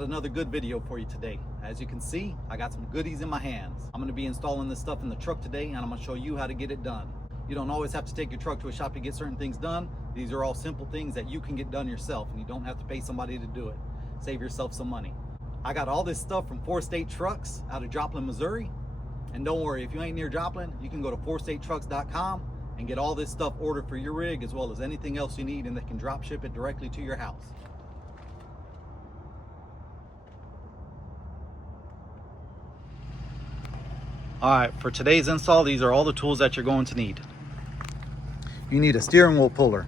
got another good video for you today. As you can see, I got some goodies in my hands. I'm gonna be installing this stuff in the truck today, and I'm gonna show you how to get it done. You don't always have to take your truck to a shop to get certain things done. These are all simple things that you can get done yourself, and you don't have to pay somebody to do it. Save yourself some money. I got all this stuff from 4State Trucks out of Joplin, Missouri. And don't worry, if you ain't near Joplin, you can go to 4statetrucks.com and get all this stuff ordered for your rig, as well as anything else you need, and they can drop ship it directly to your house. All right, for today's install, these are all the tools that you're going to need. You need a steering wheel puller.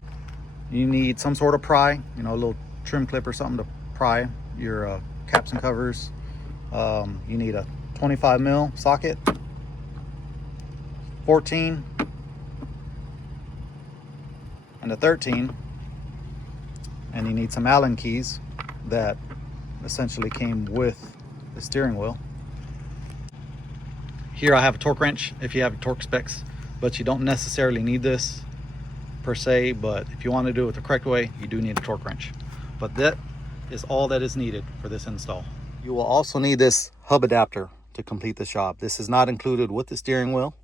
You need some sort of pry, you know, a little trim clip or something to pry your caps and covers. You need a 25 mil socket, 14, and a 13. And you need some Allen keys that essentially came with the steering wheel. Here I have a torque wrench if you have torque specs, but you don't necessarily need this per se, but if you want to do it the correct way, you do need a torque wrench. But that is all that is needed for this install. You will also need this hub adapter to complete the job. This is not included with the steering wheel,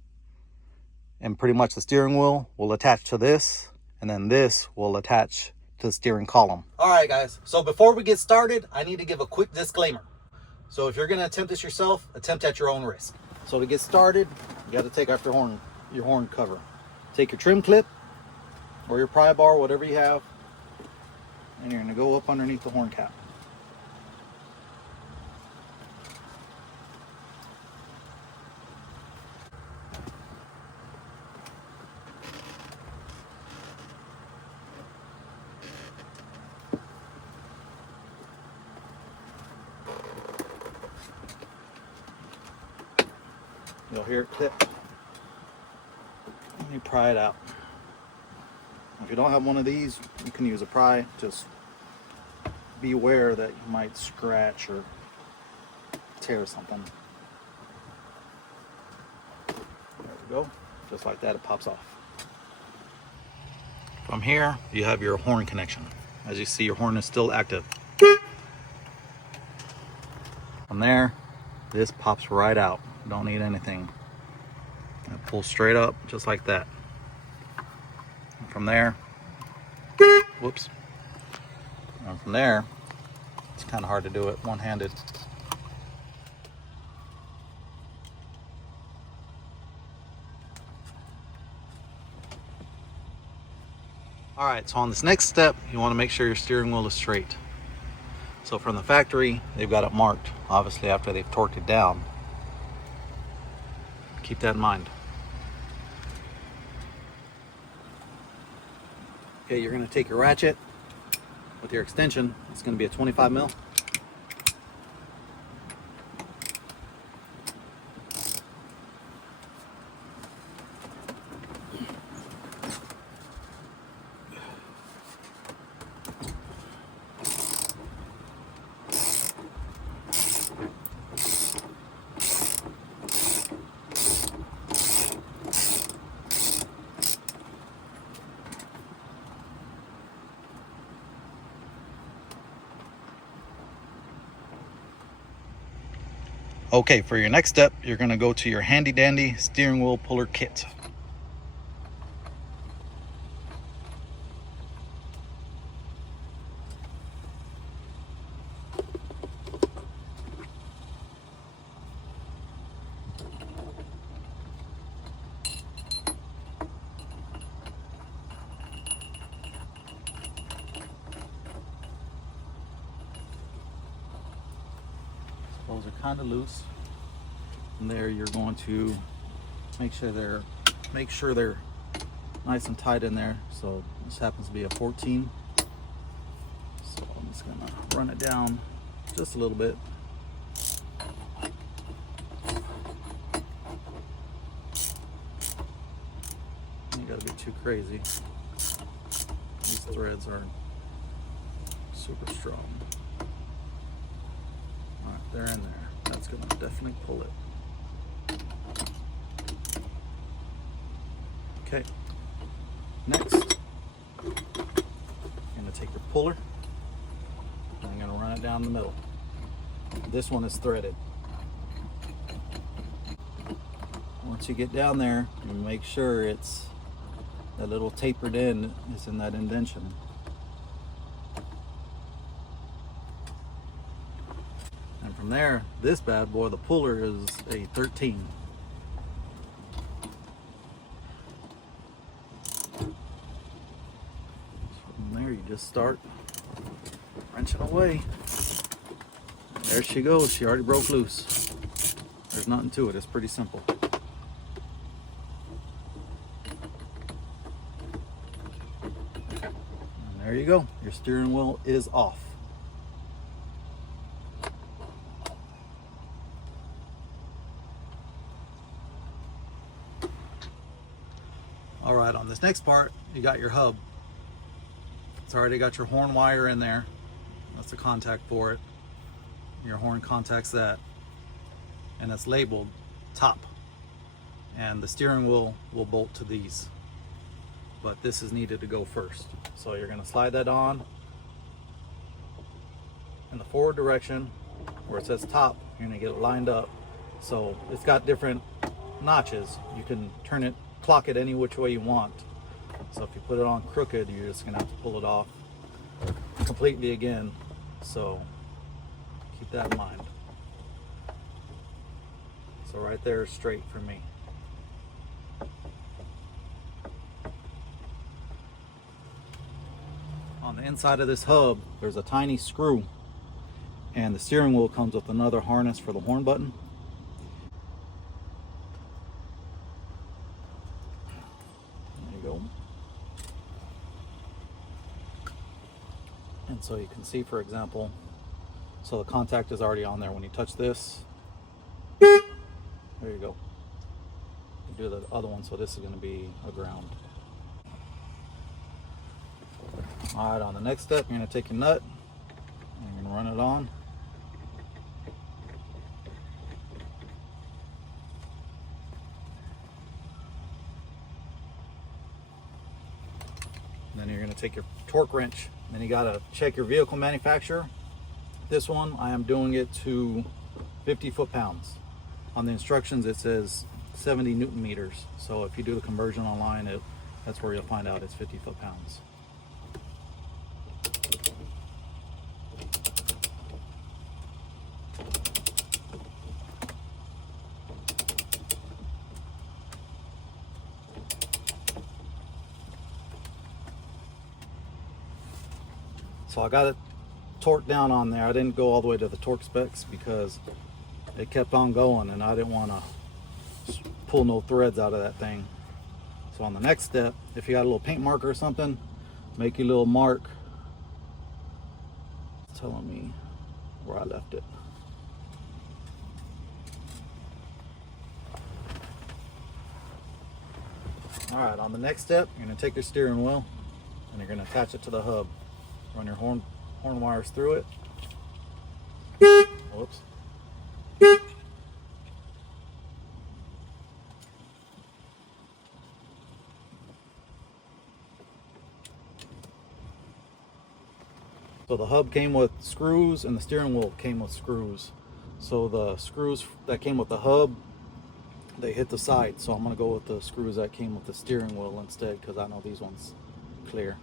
and pretty much the steering wheel will attach to this, and then this will attach to the steering column. All right guys, so before we get started, I need to give a quick disclaimer. So if you're going to attempt this yourself, attempt at your own risk. So to get started, you got to take off your horn cover. Take your trim clip or your pry bar, whatever you have, and you're going to go up underneath the horn cap. You'll hear it clip. And you pry it out. If you don't have one of these, you can use a pry. Just be aware that you might scratch or tear something. There we go. Just like that, it pops off. From here, you have your horn connection. As you see, your horn is still active. From there, this pops right out. Don't need anything. And pull straight up just like that. And from there, whoops. And from there, it's kind of hard to do it one-handed. All right, so on this next step, you want to make sure your steering wheel is straight. So from the factory, they've got it marked, obviously after they've torqued it down. Keep that in mind. Okay, you're going to take your ratchet with your extension. It's going to be a 25 mil. Okay, for your next step, you're going to go to your handy dandy steering wheel puller kit. Those are kind of loose. From there, you're going to make sure they're nice and tight in there. So this happens to be a 14. So I'm just gonna run it down just a little bit. You gotta be too crazy. These threads are super strong. All right, they're in there. That's gonna definitely pull it. Okay, next, you're gonna take your puller and you're gonna run it down the middle. This one is threaded. Once you get down there, you make sure it's that little tapered end is in that indentation. And from there, this bad boy, the puller is a 13. From there, you just start wrenching away. There she goes. She already broke loose. There's nothing to it. It's pretty simple. And there you go. Your steering wheel is off. All right, on this next part, you got your hub. It's already got your horn wire in there. That's the contact for it. Your horn contacts that, and it's labeled top, and the steering wheel will bolt to these, but this is needed to go first. So you're going to slide that on in the forward direction where it says top. You're going to get it lined up, so it's got different notches. You can turn it, clock it any which way you want. So if you put it on crooked, you're just going to have to pull it off completely again. So keep that in mind. So right there is straight for me. On the inside of this hub, there's a tiny screw, and the steering wheel comes with another harness for the horn button. There you go. And so you can see, for example, so the contact is already on there. When you touch this, there you go. You do the other one, so this is going to be a ground. All right, on the next step, you're going to take your nut and you're going to run it on. And then you're going to take your torque wrench. Then you got to check your vehicle manufacturer. This one, I am doing it to 50 foot-pounds. On the instructions, it says 70 Newton meters. So if you do the conversion online, that's where you'll find out it's 50 foot-pounds. So I got it torque down on there. I didn't go all the way to the torque specs because it kept on going and I didn't want to pull no threads out of that thing. So on the next step, if you got a little paint marker or something, make your little mark telling me where I left it. All right, on the next step, you're going to take your steering wheel and you're going to attach it to the hub. Run your horn wires through it. Whoops. So the hub came with screws and the steering wheel came with screws. So the screws that came with the hub, they hit the side. So I'm going to go with the screws that came with the steering wheel instead, because I know these ones clear.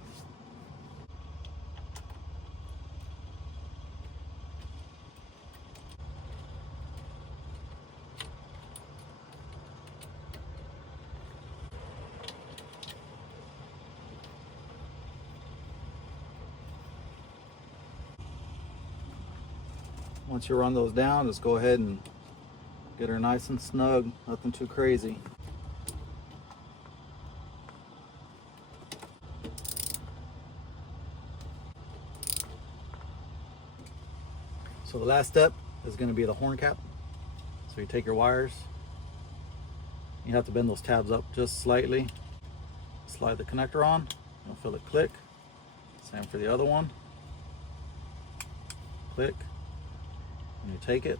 Once you run those down, just go ahead and get her nice and snug, nothing too crazy. So the last step is going to be the horn cap. So you take your wires, you have to bend those tabs up just slightly, slide the connector on, you'll feel it click. Same for the other one. Click. And you take it,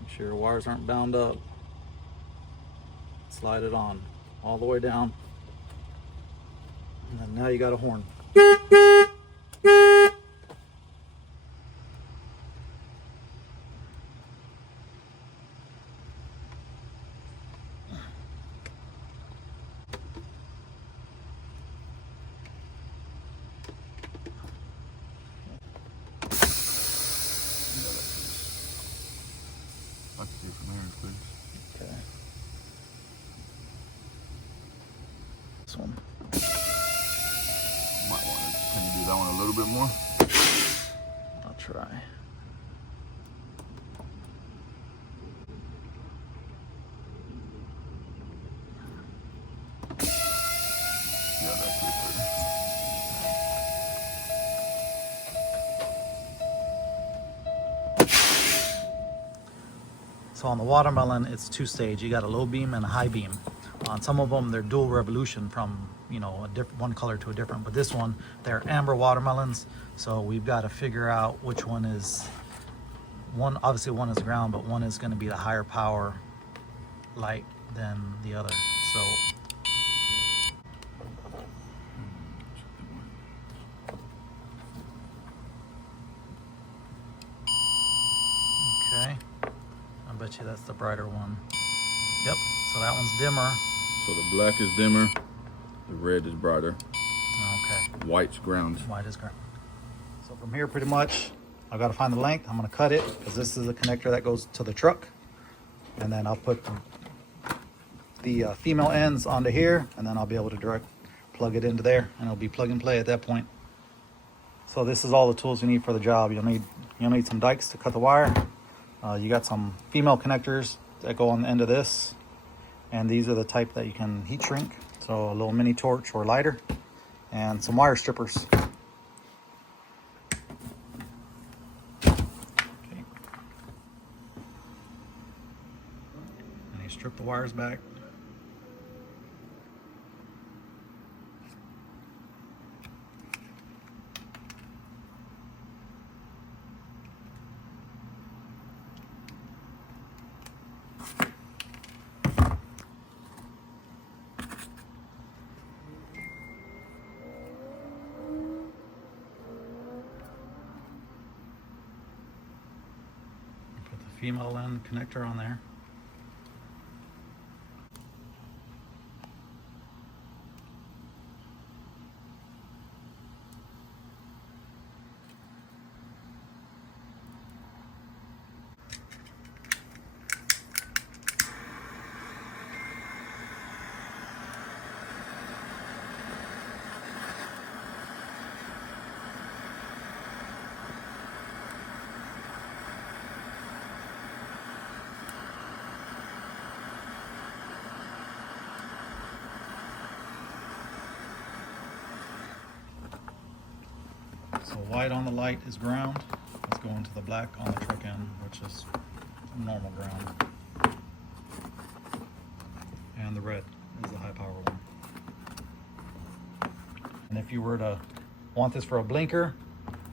make sure your wires aren't bound up, slide it on all the way down, and then now you got a horn. this one. Might want to kind of do that one a little bit more. I'll try. Yeah, that's pretty good. So on the watermelon, it's two-stage. You got a low beam and a high beam. On some of them, they're dual revolution from, you know, one color to a different. But this one, they're amber watermelons. So we've got to figure out which one is one. Obviously, one is ground, but one is going to be the higher power light than the other. So okay. I bet you that's the brighter one. Yep, so that one's dimmer. So the black is dimmer, the red is brighter. Okay. White's ground. White is ground. So from here, pretty much, I've got to find the length. I'm going to cut it because this is the connector that goes to the truck. And then I'll put the female ends onto here, and then I'll be able to direct plug it into there, and it'll be plug and play at that point. So this is all the tools you need for the job. You'll need some dikes to cut the wire. You got some female connectors that go on the end of this, and these are the type that you can heat shrink. So a little mini torch or lighter, and some wire strippers. Okay. And you strip the wires back. Female end connector on there. So white on the light is ground. Let's go into the black on the truck end, which is normal ground. And the red is the high power one. And if you were to want this for a blinker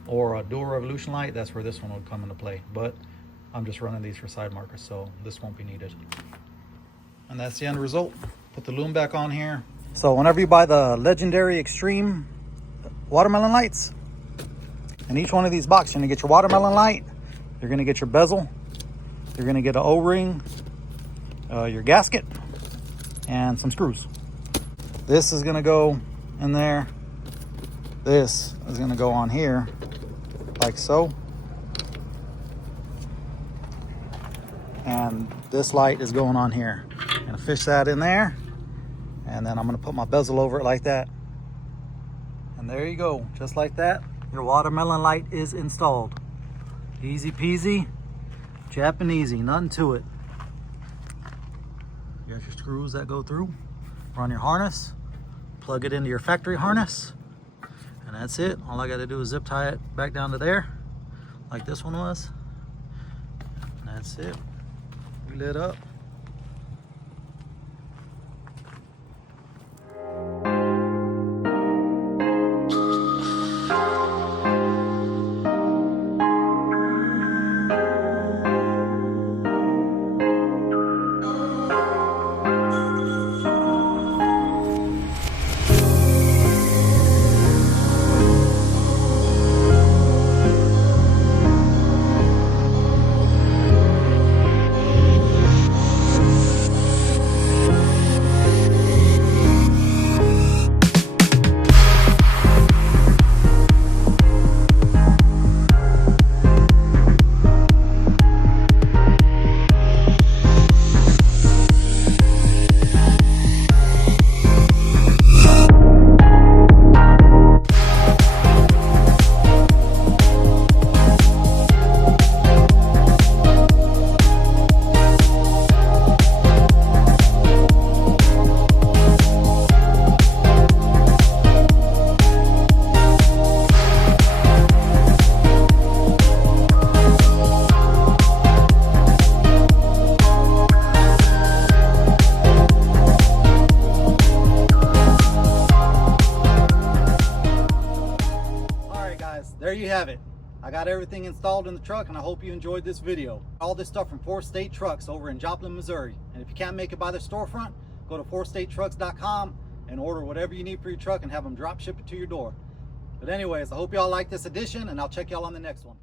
or a dual revolution light, that's where this one would come into play. But I'm just running these for side markers, so this won't be needed. And that's the end result. Put the loom back on here. So whenever you buy the Legendary Extreme watermelon lights, in each one of these boxes, you're gonna get your watermelon light, you're gonna get your bezel, you're gonna get an O-ring, your gasket, and some screws. This is gonna go in there. This is gonna go on here, like so. And this light is going on here. I'm gonna fish that in there, and then I'm gonna put my bezel over it like that. And there you go, just like that. Your watermelon light is installed. Easy peasy, Japanesey, nothing to it. You got your screws that go through. Run your harness, plug it into your factory harness, and that's it. All I gotta do is zip tie it back down to there, like this one was. And that's it. We lit up. guys, there you have it. I got everything installed in the truck, and I hope you enjoyed this video. All this stuff from 4th State Trucks over in Joplin, Missouri. And if you can't make it by their storefront, go to 4thstatetrucks.com and order whatever you need for your truck and have them drop ship it to your door. But anyways, I hope y'all like this edition, and I'll check y'all on the next one.